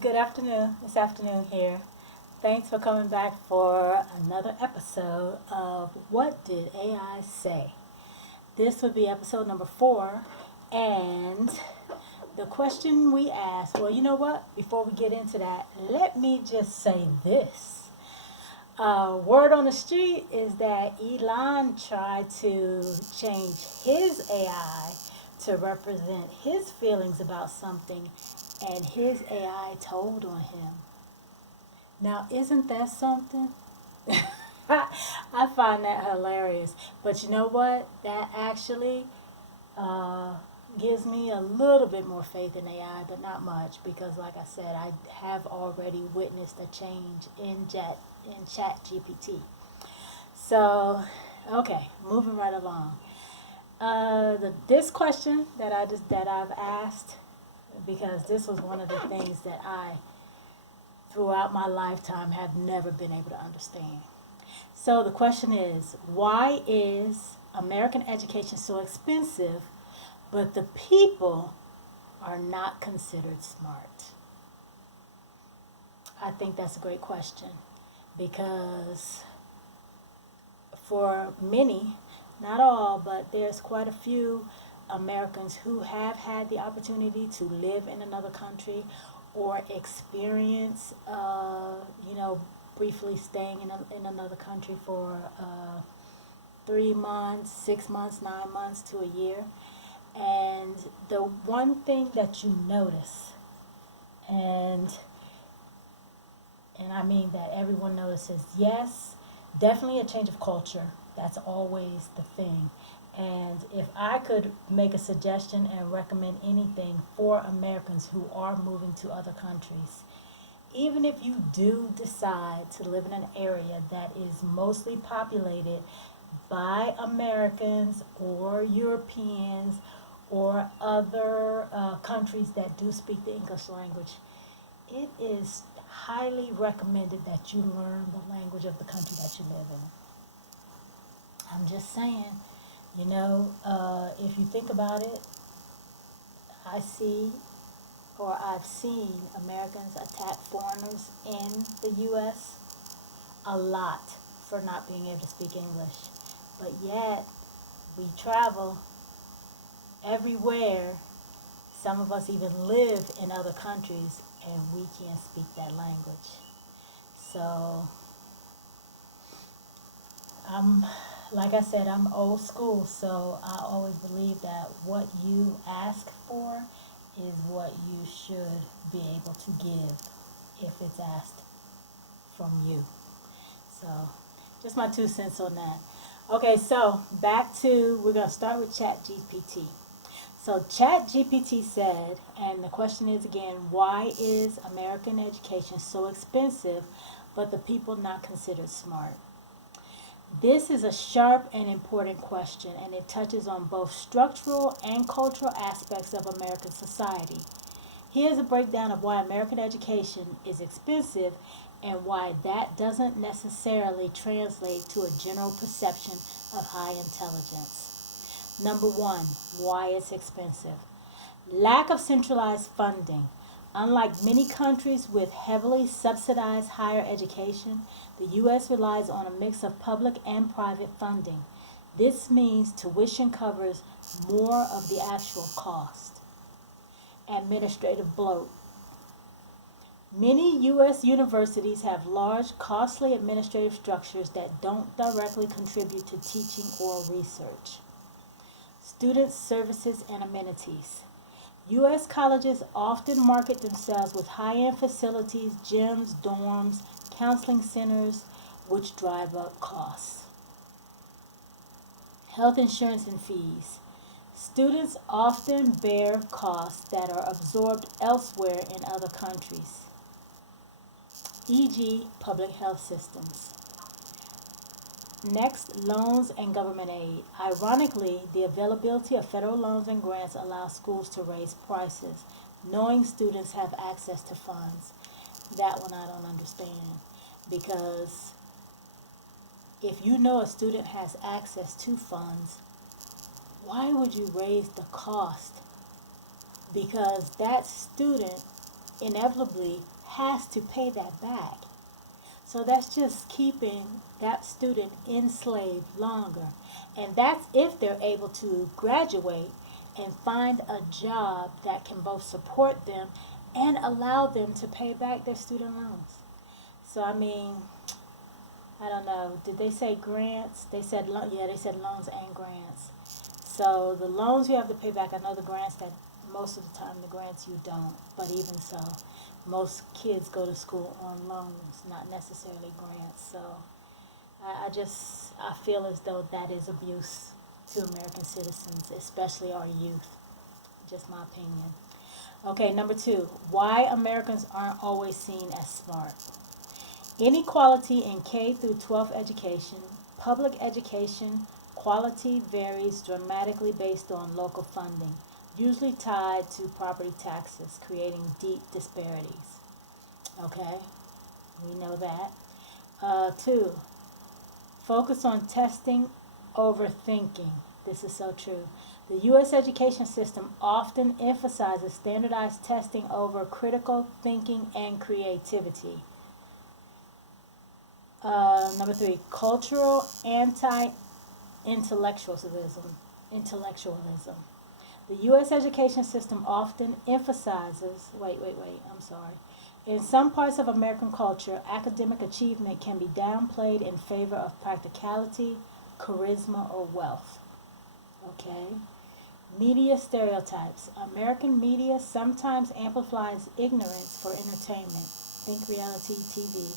Good afternoon. It's afternoon here. Thanks for coming back for another episode of What Did AI Say? This would be episode number 4. And the question we asked, well, you know what? Before we get into that, let me just say this. Word on the street is that Elon tried to change his AI to represent his feelings about something, and his AI told on him. Now, isn't that something? I find that hilarious. But you know what? That actually uh, gives me a little bit more faith in AI, but not much because, like I said, I have already witnessed a change in Chat GPT. So, okay, moving right along. This question that I've asked, because this was one of the things that I throughout my lifetime have never been able to understand. So the question is, why is American education so expensive, but the people are not considered smart? I think that's a great question because for many, not all, but there's quite a few Americans who have had the opportunity to live in another country or experience, briefly staying in another country for 3 months, 6 months, 9 months to a year. And the one thing that you notice, and and I mean that everyone notices, yes, definitely a change of culture. That's always the thing. And if I could make a suggestion and recommend anything for Americans who are moving to other countries, even if you do decide to live in an area that is mostly populated by Americans or Europeans or other countries that do speak the English language, it is highly recommended that you learn the language of the country that you live in. I'm just saying, if you think about it, I see or I've seen Americans attack foreigners in the U.S. a lot for not being able to speak English. But yet, we travel everywhere. Some of us even live in other countries and we can't speak that language. So, I'm, like I said, I'm old school, so I always believe that what you ask for is what you should be able to give if it's asked from you. So, just my 2 cents on that. Okay, so we're going to start with ChatGPT. So, ChatGPT said, and the question is again, why is American education so expensive, but the people not considered smart? This is a sharp and important question, and it touches on both structural and cultural aspects of American society. Here's a breakdown of why American education is expensive and why that doesn't necessarily translate to a general perception of high intelligence. Number one, why it's expensive. Lack of centralized funding. Unlike many countries with heavily subsidized higher education, the U.S. relies on a mix of public and private funding. This means tuition covers more of the actual cost. Administrative bloat. Many U.S. universities have large, costly administrative structures that don't directly contribute to teaching or research. Student services and amenities. U.S. colleges often market themselves with high-end facilities, gyms, dorms, counseling centers, which drive up costs. Health insurance and fees. Students often bear costs that are absorbed elsewhere in other countries, e.g., public health systems. Next, loans and government aid. Ironically, the availability of federal loans and grants allows schools to raise prices, knowing students have access to funds. That one I don't understand because if you know a student has access to funds, why would you raise the cost? Because that student inevitably has to pay that back. So that's just keeping that student enslaved longer. And that's if they're able to graduate and find a job that can both support them and allow them to pay back their student loans. So, I mean, I don't know. Did they say grants? They said, yeah, they said loans and grants. So the loans you have to pay back. I know the grants that most of the time the grants you don't. But even so, most kids go to school on loans, not necessarily grants. So I feel as though that is abuse to American citizens, especially our youth. Just my opinion. Okay, number 2, why Americans aren't always seen as smart. Inequality in K through 12 education. Public education quality varies dramatically based on local funding, usually tied to property taxes, creating deep disparities. Okay, we know that. 2, focus on testing over thinking. This is so true. The U.S. education system often emphasizes standardized testing over critical thinking and creativity. Number 3, cultural anti-intellectualism. Intellectualism. The U.S. education system often emphasizes, I'm sorry. In some parts of American culture, academic achievement can be downplayed in favor of practicality, charisma, or wealth. Okay? Media stereotypes. American media sometimes amplifies ignorance for entertainment. Think reality TV,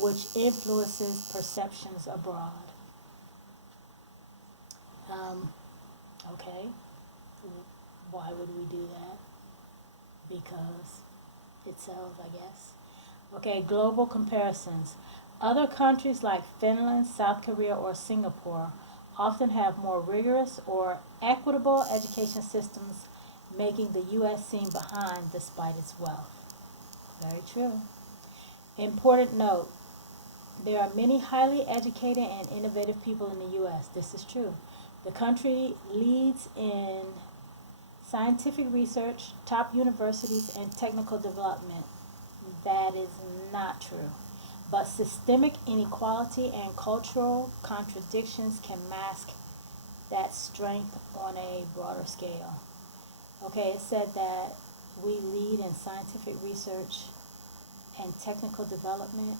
which influences perceptions abroad. Okay. Why would we do that? Because it sells, I guess. Okay, global comparisons. Other countries like Finland, South Korea, or Singapore often have more rigorous or equitable education systems, making the U.S. seem behind despite its wealth. Very true. Important note, there are many highly educated and innovative people in the U.S. This is true. The country leads in scientific research, top universities, and technical development. That is not true. But systemic inequality and cultural contradictions can mask that strength on a broader scale. Okay, it said that we lead in scientific research and technical development.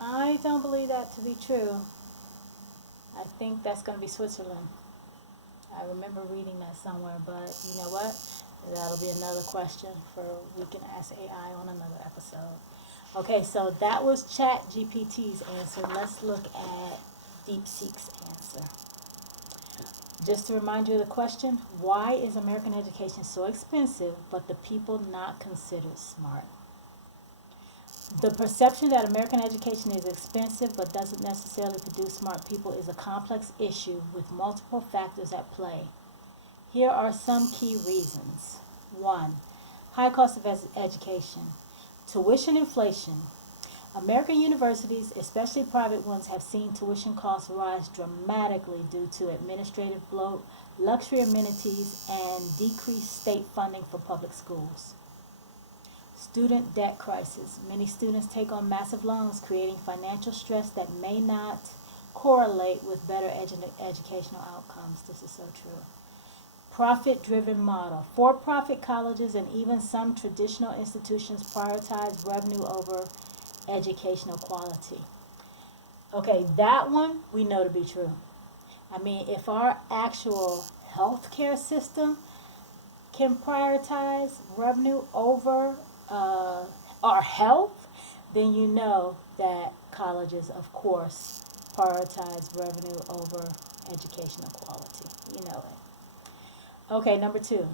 I don't believe that to be true. I think that's going to be Switzerland. I remember reading that somewhere, but you know what? That'll be another question for we can ask AI on another episode. Okay, so that was Chatgpt's answer. Let's look at Deepseek's answer. Just to remind you of the question, why is American education so expensive but the people not considered smart? The perception that American education is expensive but doesn't necessarily produce smart people is a complex issue with multiple factors at play. Here are some key reasons. 1. High cost of education. Tuition inflation. American universities, especially private ones, have seen tuition costs rise dramatically due to administrative bloat, luxury amenities, and decreased state funding for public schools. Student debt crisis. Many students take on massive loans, creating financial stress that may not correlate with better educational outcomes. This is so true. Profit-driven model. For-profit colleges and even some traditional institutions prioritize revenue over educational quality. Okay, that one we know to be true. I mean, if our actual healthcare system can prioritize revenue over our health, then you know that colleges, of course, prioritize revenue over educational quality. You know it. Okay, number 2.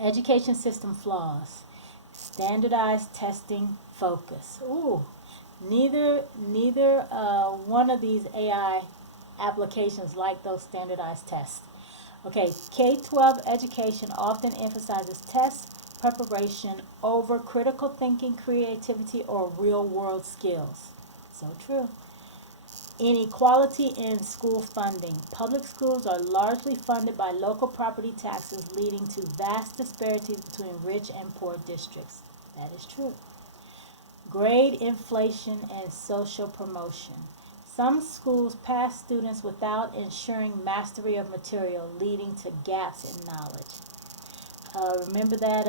Education system flaws. Standardized testing focus. Ooh, neither one of these AI applications like those standardized tests. Okay, K-12 education often emphasizes test preparation over critical thinking, creativity, or real-world skills. So true. Inequality in school funding. Public schools are largely funded by local property taxes, leading to vast disparities between rich and poor districts. That is true. Grade inflation and social promotion. Some schools pass students without ensuring mastery of material, leading to gaps in knowledge. Remember that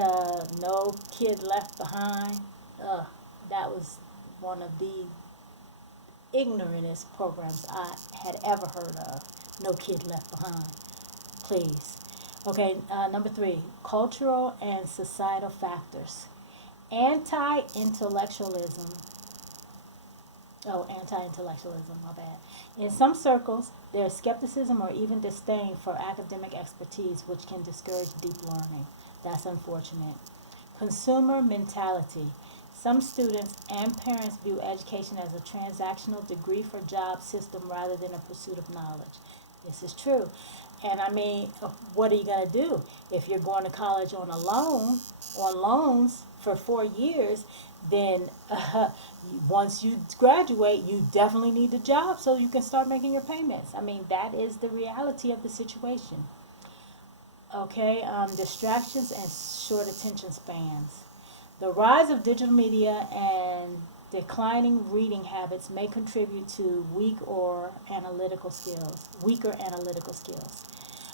No Kid Left Behind? Uh, that was one of the ignorantest programs I had ever heard of. No Kid Left Behind. Please. Okay, number 3, cultural and societal factors. Anti-intellectualism. Anti-intellectualism, my bad. In some circles, there is skepticism or even disdain for academic expertise, which can discourage deep learning. That's unfortunate. Consumer mentality. Some students and parents view education as a transactional degree for job system rather than a pursuit of knowledge. This is true. And I mean, what are you going to do if you're going to college on loans for 4 years? Then once you graduate, you definitely need a job so you can start making your payments. I mean, that is the reality of the situation. Okay, distractions and short attention spans. The rise of digital media and declining reading habits may contribute to weaker analytical skills.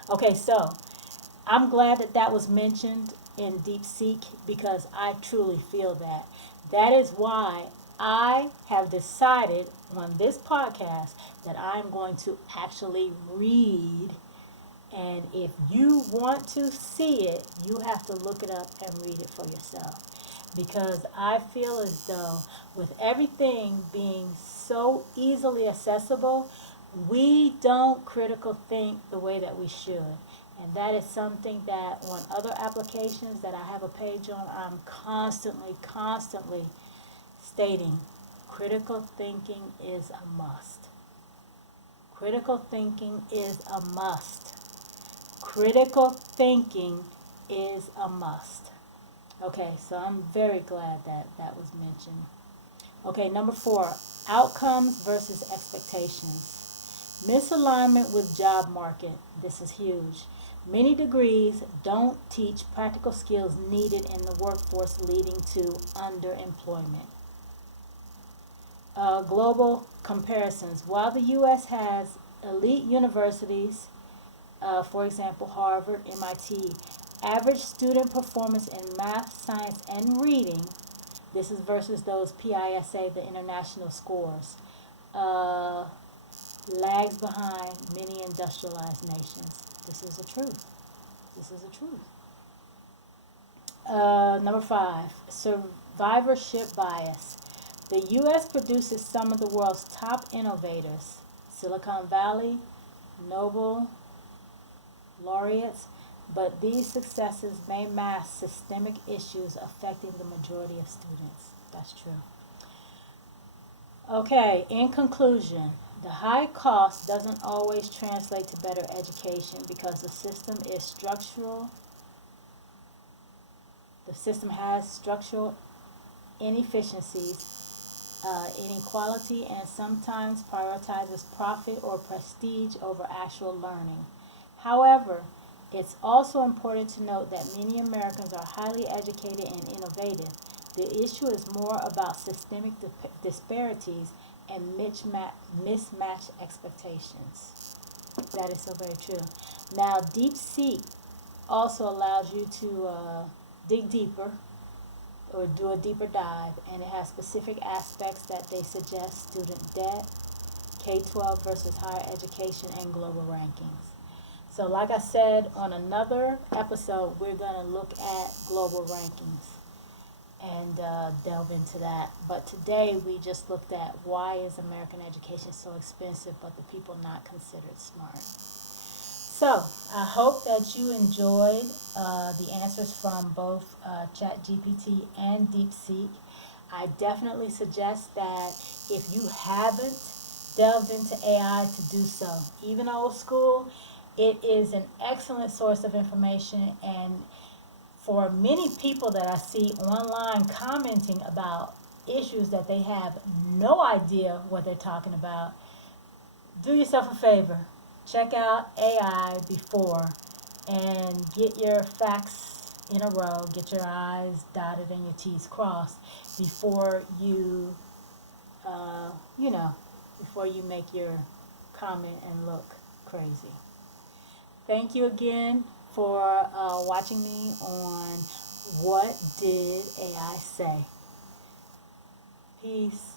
Okay, so I'm glad that that was mentioned in Deepseek because I truly feel that. That is why I have decided on this podcast that I'm going to actually read. And if you want to see it, you have to look it up and read it for yourself. Because I feel as though with everything being so easily accessible, we don't critical think the way that we should. And that is something that on other applications that I have a page on, I'm constantly stating critical thinking is a must. Critical thinking is a must. Critical thinking is a must. Okay, so I'm very glad that that was mentioned. Okay, number 4, outcomes versus expectations. Misalignment with job market. This is huge. Many degrees don't teach practical skills needed in the workforce, leading to underemployment. Global comparisons. While the U.S. has elite universities, for example, Harvard, MIT, average student performance in math, science, and reading, this is versus those PISA, the international scores, lags behind many industrialized nations. This is the truth. This is the truth. Number 5, survivorship bias. The U.S. produces some of the world's top innovators, Silicon Valley, Nobel laureates, but these successes may mask systemic issues affecting the majority of students. That's true. Okay, in conclusion, the high cost doesn't always translate to better education because the system is structural. The system has structural inefficiencies, inequality, and sometimes prioritizes profit or prestige over actual learning. However, it's also important to note that many Americans are highly educated and innovative. The issue is more about systemic disparities and mismatched expectations. That is so very true. Now, DeepSeek also allows you to dig deeper or do a deeper dive, and it has specific aspects that they suggest: student debt, K-12 versus higher education, and global rankings. So like I said, on another episode, we're going to look at global rankings and delve into that. But today, we just looked at why is American education so expensive, but the people not considered smart. So I hope that you enjoyed the answers from both Chatgpt and Deepseek. I definitely suggest that if you haven't delved into AI, to do so. Even old school, it is an excellent source of information, and for many people that I see online commenting about issues that they have no idea what they're talking about, do yourself a favor. Check out AI before and get your facts in a row, get your I's dotted and your T's crossed before you, you know, before you make your comment and look crazy. Thank you again for watching me on What Did AI Say? Peace.